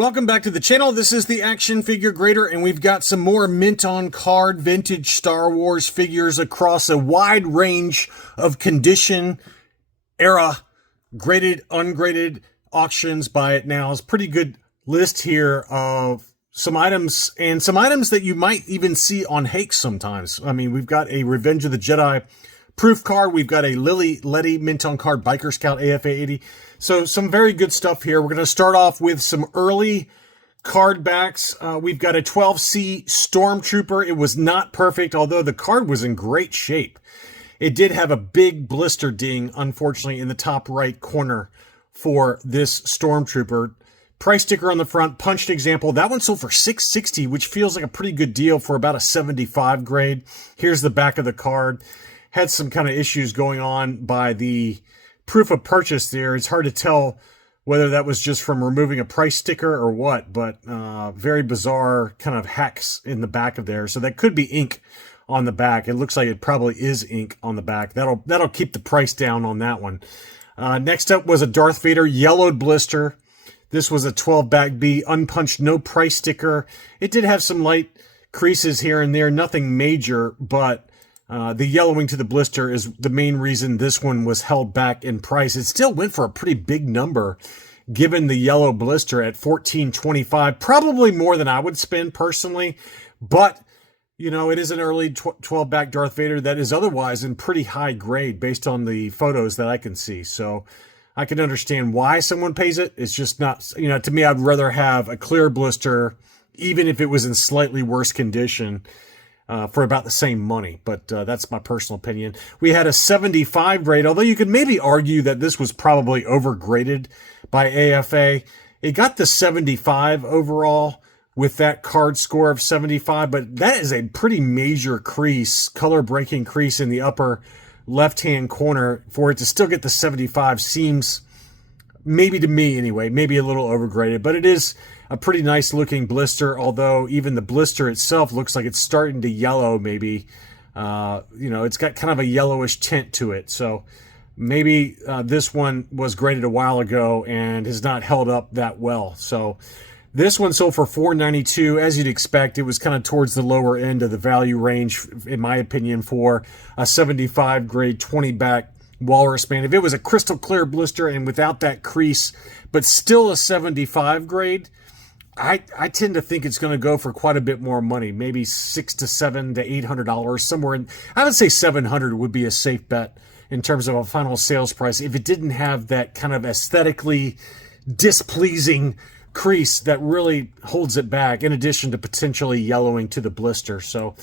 Welcome back to the channel. This is the Action Figure Grader, and we've got some more mint on card vintage Star Wars figures across a wide range of condition, era, graded, ungraded auctions. Buy it now. It's a pretty good list here of some items, and some items that you might even see on Hakes sometimes. I mean, we've got a Revenge of the Jedi proof card. We've got a Lili Ledy mint on card Biker Scout AFA 80. So some very good stuff here. We're going to start off with some early card backs. We've got a 12C Stormtrooper. It was not perfect, although the card was in great shape. It did have a big blister ding, unfortunately, in the top right corner for this Stormtrooper. Price sticker on the front, punched example. That one sold for $660, which feels like a pretty good deal for about a 75 grade. Here's the back of the card. Had some kind of issues going on by the proof of purchase there. It's hard to tell whether that was just from removing a price sticker or what, but very bizarre kind of hacks in the back of there. So that could be ink on the back. It looks like it probably is ink on the back. That'll keep the price down on that one. Next up was a Darth Vader yellowed blister. This was a 12 back B, unpunched, no price sticker. It did have some light creases here and there, nothing major, but the yellowing to the blister is the main reason this one was held back in price. It still went for a pretty big number given the yellow blister at $14.25, probably more than I would spend personally, but you know, it is an early 12 back Darth Vader that is otherwise in pretty high grade based on the photos that I can see. So I can understand why someone pays it. It's just not, you know, to me, I'd rather have a clear blister, even if it was in slightly worse condition, for about the same money, but that's my personal opinion. We had a 75 grade, although you could maybe argue that this was probably overgraded by AFA. It got the 75 overall with that card score of 75, but that is a pretty major crease, color breaking crease in the upper left-hand corner. For it to still get the 75 seems, maybe to me anyway, maybe a little overgraded, but it is a pretty nice looking blister, although even the blister itself looks like it's starting to yellow maybe. You know, it's got kind of a yellowish tint to it. So maybe this one was graded a while ago and has not held up that well. So this one sold for $492. As you'd expect, it was kind of towards the lower end of the value range, in my opinion, for a 75 grade 20 back Walrus Man. If it was a crystal clear blister and without that crease, but still a 75 grade, I tend to think it's going to go for quite a bit more money, maybe $600 to $700 to $800, somewhere in. I would say $700 would be a safe bet in terms of a final sales price if it didn't have that kind of aesthetically displeasing crease that really holds it back, in addition to potentially yellowing to the blister. So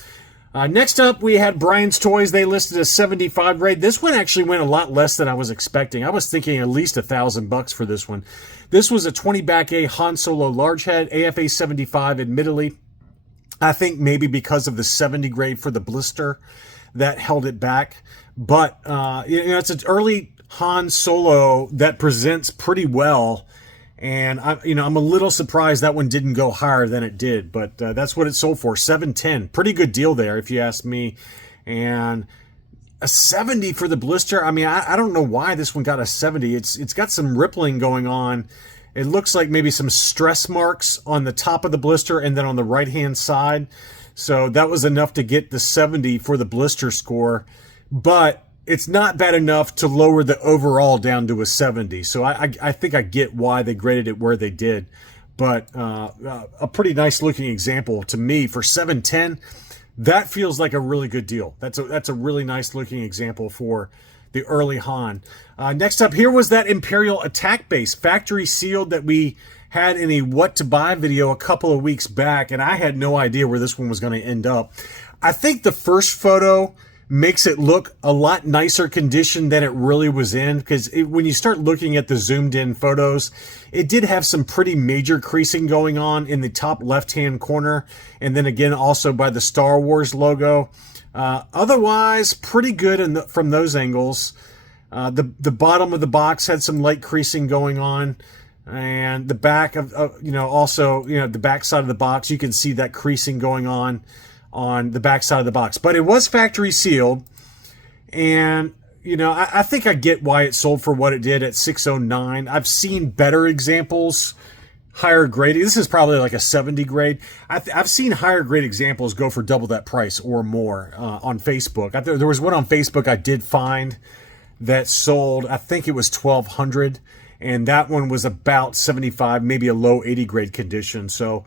next up, we had Brian's Toys. They listed a 75 grade. This one actually went a lot less than I was expecting. I was thinking at least $1,000 for this one. This was a 20 back A Han Solo large head, AFA 75, admittedly. I think maybe because of the 70 grade for the blister that held it back. But, you know, it's an early Han Solo that presents pretty well. And I'm a little surprised that one didn't go higher than it did, but that's what it sold for, $710. Pretty good deal there, if you ask me. And a 70 for the blister. I mean, I don't know why this one got a 70. It's got some rippling going on. It looks like maybe some stress marks on the top of the blister and then on the right-hand side. So that was enough to get the 70 for the blister score. But it's not bad enough to lower the overall down to a 70. So I think I get why they graded it where they did. But a pretty nice looking example to me for $710. That feels like a really good deal. That's a really nice looking example for the early Han. Next up here was that Imperial attack base, factory sealed, that we had in a what to buy video a couple of weeks back, and I had no idea where this one was going to end up. I think the first photo makes it look a lot nicer condition than it really was in, because when you start looking at the zoomed in photos, it did have some pretty major creasing going on in the top left hand corner, and then again also by the Star Wars logo. Otherwise pretty good from those angles. The bottom of the box had some light creasing going on, and the back of also the back side of the box, you can see that creasing going on the back side of the box. But it was factory sealed, and I think I get why it sold for what it did at $609. I've seen better examples higher grade. This is probably like a 70 grade. I've seen higher grade examples go for double that price or more on Facebook. There was one on Facebook I did find that sold, I think it was 1,200, and that one was about 75, maybe a low 80 grade condition. So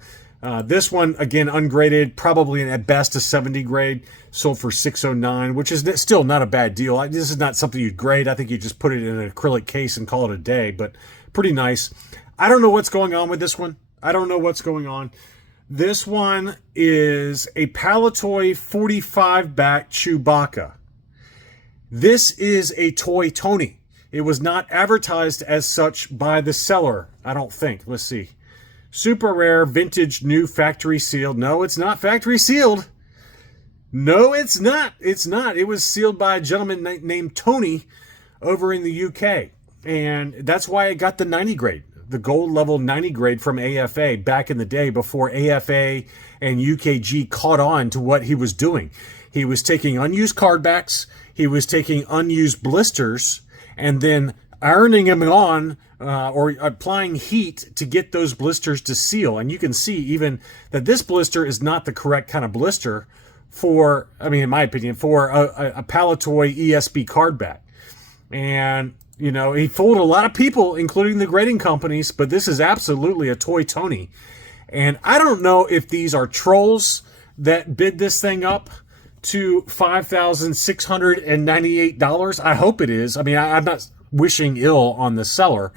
this one, again, ungraded, probably at best a 70 grade, sold for 609, which is still not a bad deal. This is not something you'd grade. I think you just put it in an acrylic case and call it a day, but pretty nice. I don't know what's going on with this one. I don't know what's going on. This one is a Palitoy 45 back Chewbacca. This is a Toy Tony. It was not advertised as such by the seller, I don't think. Let's see. Super rare, vintage, new, factory sealed. No, it's not factory sealed. No, it's not. It's not. It was sealed by a gentleman named Tony over in the UK. And that's why it got the 90 grade, the gold level 90 grade from AFA back in the day before AFA and UKG caught on to what he was doing. He was taking unused card backs, he was taking unused blisters, and then ironing them on or applying heat to get those blisters to seal. And you can see even that this blister is not the correct kind of blister for, I mean, in my opinion, for a Palitoy ESB card back. And you know, he fooled a lot of people, including the grading companies, but this is absolutely a Toy Tony. And I don't know if these are trolls that bid this thing up to $5,698. I hope it is. I mean, I'm not wishing ill on the seller,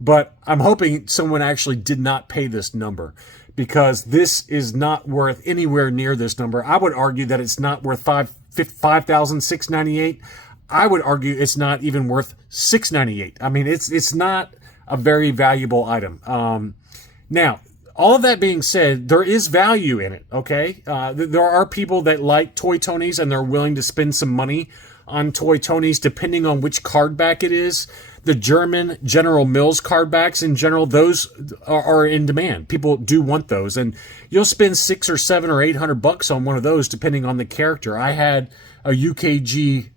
but I'm hoping someone actually did not pay this number, because this is not worth anywhere near this number. I would argue that it's not worth $5,698. I would argue it's not even worth $698. I mean, it's not a very valuable item. Now, all of that being said, there is value in it, okay? There are people that like Toy Tonys and they're willing to spend some money on Toy Tonys depending on which card back it is. The German General Mills card backs in general, those are in demand. People do want those, and you'll spend $600 or $700 or $800 on one of those depending on the character. I had a UKG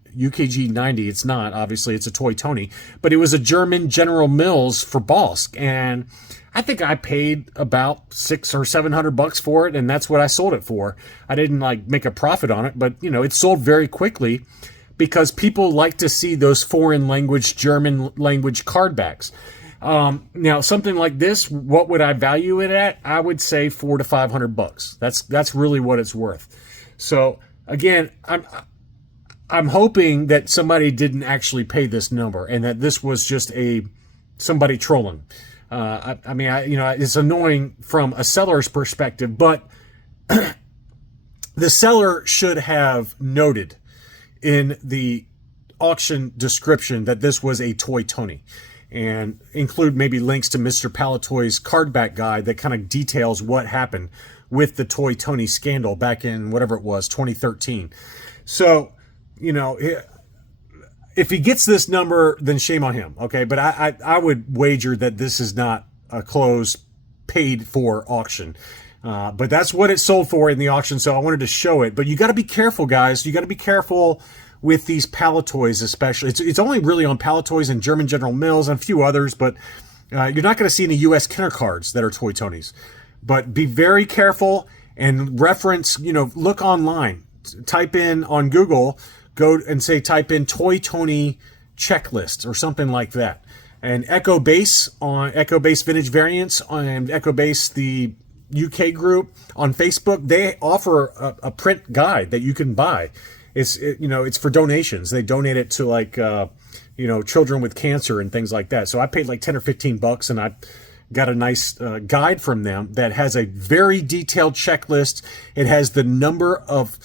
90. It's not, obviously, it's a Toy Tony, but it was a German General Mills for Bosk, and I think I paid about $600 or $700 for it, and that's what I sold it for. I didn't like make a profit on it, but you know, it sold very quickly because people like to see those foreign language, German language card backs. Now, something like this, what would I value it at? I would say $400 to $500. That's really what it's worth. So again, I'm hoping that somebody didn't actually pay this number and that this was just somebody trolling. I mean, it's annoying from a seller's perspective, but the seller should have noted in the auction description that this was a Toy Tony, and include maybe links to Mr. Palitoy's card back guide that kind of details what happened with the Toy Tony scandal back in whatever it was, 2013. So, you know, if he gets this number, then shame on him, okay? But I would wager that this is not a closed, paid-for auction. But that's what it sold for in the auction, so I wanted to show it. But you got to be careful, guys. You got to be careful with these Palitoys, especially. It's only really on Palitoys and German General Mills and a few others, but you're not going to see any U.S. Kenner cards that are Toy Tonys. But be very careful and reference, look online. Type in on Google, go and say type in Toy Tony checklist or something like that. And Echo Base Vintage Variants and Echo Base, the UK group on Facebook, they offer a print guide that you can buy. It's for donations. They donate it to children with cancer and things like that. So I paid like $10 or $15 and I got a nice guide from them that has a very detailed checklist. It has the number of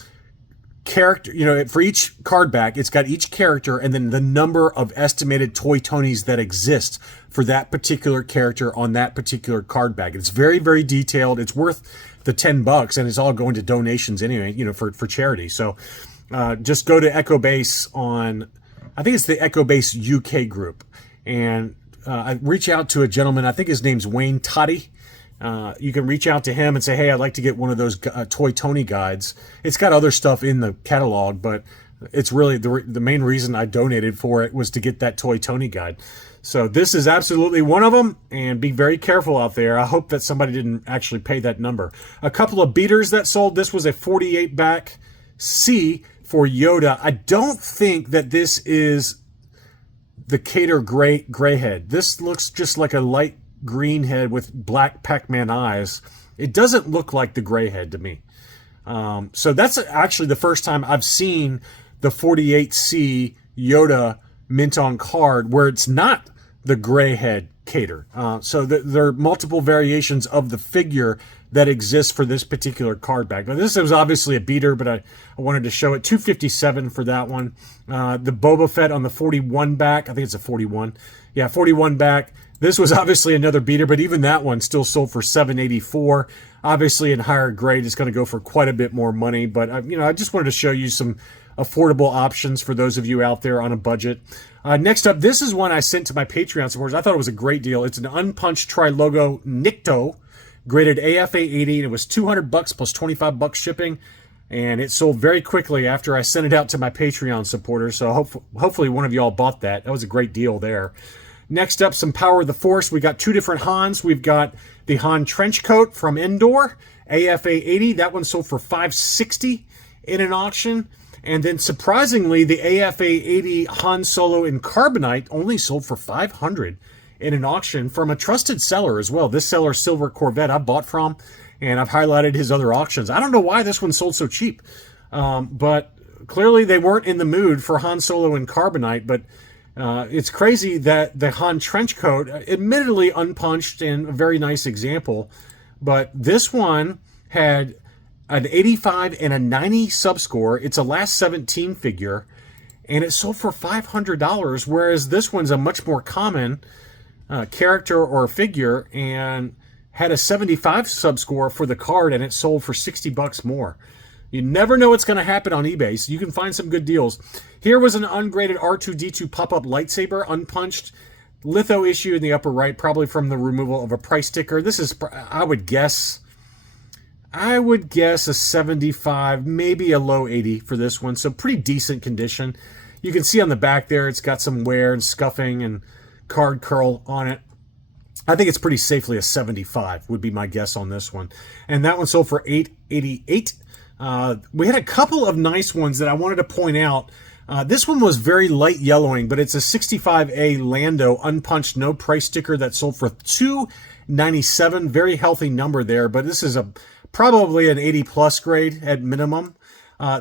character, for each card back, it's got each character and then the number of estimated Toy Tonys that exist for that particular character on that particular card back. It's very, very detailed. It's worth the $10 and it's all going to donations anyway, for charity. So just go to Echo Base on, I think it's the Echo Base UK group, and I reach out to a gentleman, I think his name's Wayne Toddy. You can reach out to him and say, hey, I'd like to get one of those Toy Tony guides. It's got other stuff in the catalog, but it's really the main reason I donated for it was to get that Toy Tony guide. So this is absolutely one of them, and be very careful out there. I hope that somebody didn't actually pay that number. A couple of beaters that sold. This was a 48 back C for Yoda. I don't think that this is the Cater gray head. This looks just like a light green head with black Pac-Man eyes. It doesn't look like the gray head to me. So that's actually the first time I've seen the 48C Yoda mint on card where it's not the gray head Cater. So there are multiple variations of the figure that exists for this particular card back. Now this was obviously a beater, but I wanted to show it. $257 for that one. The Boba Fett on the 41 back. I think it's a 41. Yeah, 41 back. This was obviously another beater, but even that one still sold for $784. Obviously in higher grade, it's going to go for quite a bit more money. But I just wanted to show you some affordable options for those of you out there on a budget. Next up, this is one I sent to my Patreon supporters. I thought it was a great deal. It's an unpunched tri-logo Nikto, graded AFA 80, and it was $200 plus $25 shipping. And it sold very quickly after I sent it out to my Patreon supporters. So hopefully one of y'all bought that. That was a great deal there. Next up, some Power of the Force. We got two different Hans. We've got the Han trench coat from Endor, AFA 80. That one sold for $560 in an auction. And then surprisingly, the AFA 80 Han Solo in Carbonite only sold for $500 in an auction from a trusted seller as well. This seller, Silver Corvette, I bought from, and I've highlighted his other auctions. I don't know why this one sold so cheap, but clearly they weren't in the mood for Han Solo in Carbonite. But it's crazy that the Han trench coat, admittedly unpunched and a very nice example, but this one had an 85 and a 90 subscore. It's a last 17 figure, and it sold for $500, whereas this one's a much more common character or figure and had a 75 subscore for the card, and it sold for $60 more. You never know what's going to happen on eBay, so you can find some good deals. Here was an ungraded R2-D2 pop-up lightsaber, unpunched, litho issue in the upper right, probably from the removal of a price sticker. This is, I would guess a 75, maybe a low 80 for this one. So pretty decent condition. You can see on the back there, it's got some wear and scuffing and card curl on it. I think it's pretty safely a 75 would be my guess on this one. And that one sold for $888. We had a couple of nice ones that I wanted to point out. This one was very light yellowing, but it's a 65A Lando unpunched, no price sticker that sold for $297. Very healthy number there, but this is probably an 80 plus grade at minimum.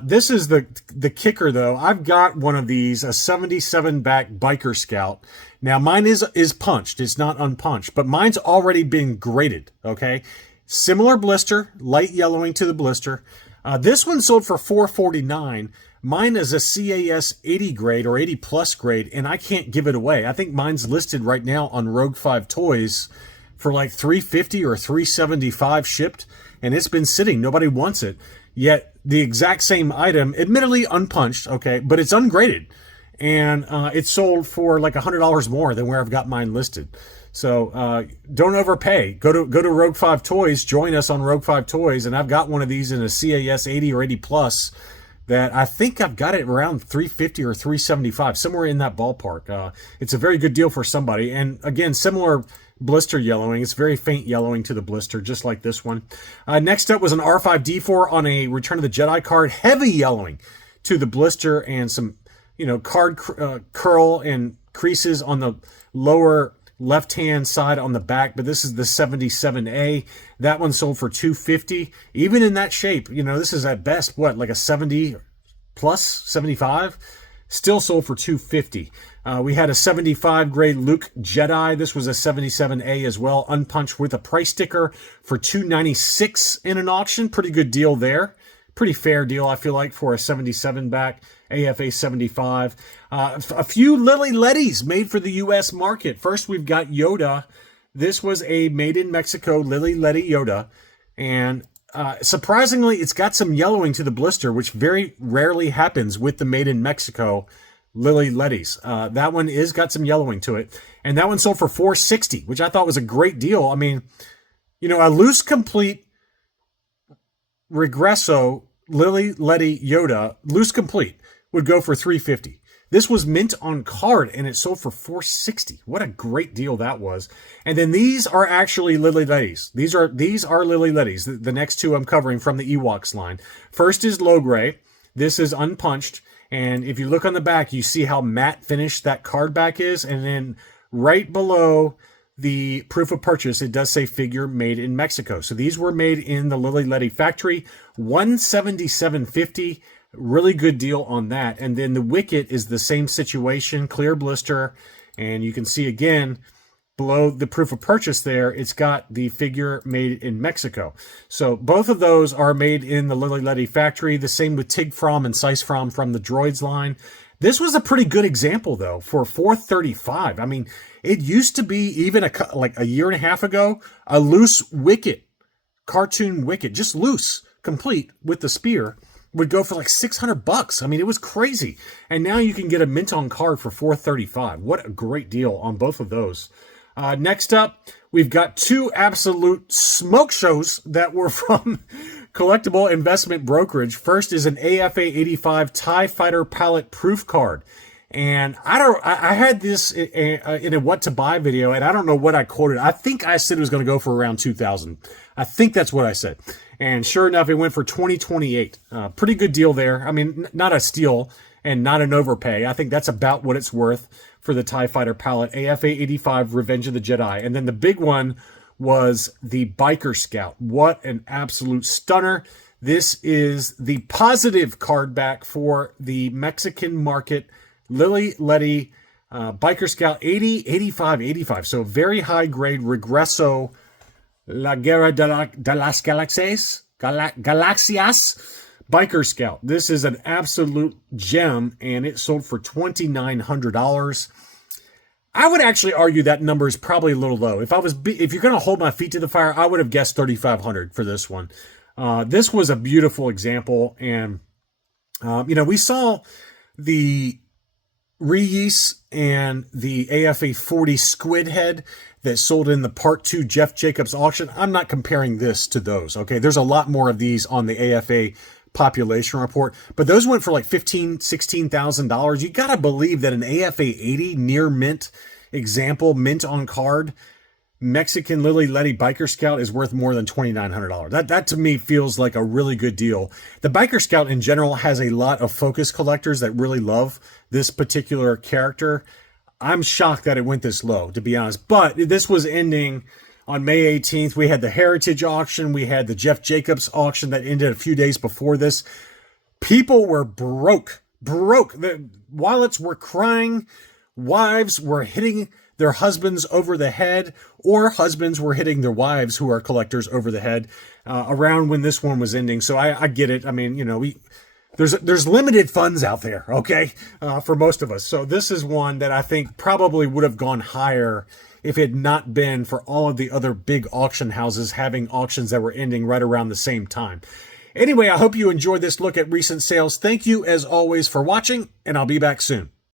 This is the kicker though. I've got one of these, a 77 back Biker Scout. Now mine is punched. It's not unpunched, but mine's already been graded. Okay. Similar blister, light yellowing to the blister. This one sold for $449. Mine is a CAS 80 grade or 80 plus grade, and I can't give it away. I think mine's listed right now on Rogue 5 Toys for like $350 or $375 shipped, and it's been sitting. Nobody wants it. Yet the exact same item, admittedly unpunched, okay, but it's ungraded, and it sold for like $100 more than where I've got mine listed. So don't overpay. Go to Rogue 5 Toys. Join us on Rogue 5 Toys, and I've got one of these in a CAS 80 or 80 plus that I think I've got it around $350 or $375, somewhere in that ballpark. It's a very good deal for somebody. And again, similar blister yellowing. It's very faint yellowing to the blister, just like this one. Next up was an R5D4 on a Return of the Jedi card, heavy yellowing to the blister and some, card curl and creases on the lower left-hand side on the back, but this is the 77A. That one sold for $250. Even in that shape, this is at best, like a 70 plus, 75? Still sold for $250. We had a 75 grade Luke Jedi. This was a 77A as well, unpunched with a price sticker for $296 in an auction. Pretty good deal there. Pretty fair deal, I feel like, for a 77 back AFA 75. A few Lilly Ledys made for the U.S. market. First, we've got Yoda. This was a made in Mexico Lili Ledy Yoda. And surprisingly, it's got some yellowing to the blister, which very rarely happens with the made in Mexico Lili Ledys. That one is got some yellowing to it. And that one sold for $460, which I thought was a great deal. I mean, a loose complete Regresso Lili Ledy Yoda, loose complete, would go for $350. This was mint on card and it sold for $460. What a great deal that was. And then these are actually Lilly Ledies. These are Lilly Ledies. The next two I'm covering from the Ewoks line. First is low gray. This is unpunched. And if you look on the back, you see how matte finish that card back is. And then right below the proof of purchase, it does say figure made in Mexico. So these were made in the Lilly Ledy factory. $177.50. Really good deal on that. And then the Wicket is the same situation, clear blister. And you can see again, below the proof of purchase there, it's got the figure made in Mexico. So both of those are made in the Lilly Ledy factory. The same with Tig From and Sice From the Droids line. This was a pretty good example, though, for $435. I mean, it used to be, even like a year and a half ago, a loose Wicket, cartoon Wicket, just loose, complete with the spear, would go for like $600. I mean, it was crazy. And now you can get a mint on card for $435. What a great deal on both of those. Next up, we've got two absolute smoke shows that were from Collectible Investment Brokerage. First is an AFA 85 TIE Fighter Palette Proof Card. And I had this in a what to buy video, and I don't know what I quoted. I think I said it was going to go for around $2,000. I think that's what I said. And sure enough, it went for $2,028. Pretty good deal there. I mean, not a steal and not an overpay. I think that's about what it's worth for the TIE Fighter palette, AFA 85 Revenge of the Jedi. And then the big one was the Biker Scout. What an absolute stunner. This is the positive card back for the Mexican market, Lilly Ledy Biker Scout 80, 85, 85. So very high grade Regreso La Guerra de las Galaxias Biker Scout. This is an absolute gem, and it sold for $2,900. I would actually argue that number is probably a little low. If you're going to hold my feet to the fire, I would have guessed $3,500 for this one. This was a beautiful example, and we saw the Reese and the AFA 40 Squid Head that sold in the Part 2 Jeff Jacobs auction. I'm not comparing this to those, okay? There's a lot more of these on the AFA population report, but those went for like $15,000, $16,000. You got to believe that an AFA 80 near mint example, mint on card, Mexican Lilly Ledy Biker Scout is worth more than $2,900. That to me feels like a really good deal. The Biker Scout in general has a lot of focus collectors that really love this particular character. I'm shocked that it went this low, to be honest. But this was ending on May 18th. We had the Heritage auction. We had the Jeff Jacobs auction that ended a few days before this. People were broke. The wallets were crying. Wives were hitting their husbands over the head, or husbands were hitting their wives who are collectors over the head around when this one was ending. So I get it. I mean, there's limited funds out there, okay, for most of us. So this is one that I think probably would have gone higher if it had not been for all of the other big auction houses having auctions that were ending right around the same time. Anyway, I hope you enjoyed this look at recent sales. Thank you, as always, for watching, and I'll be back soon.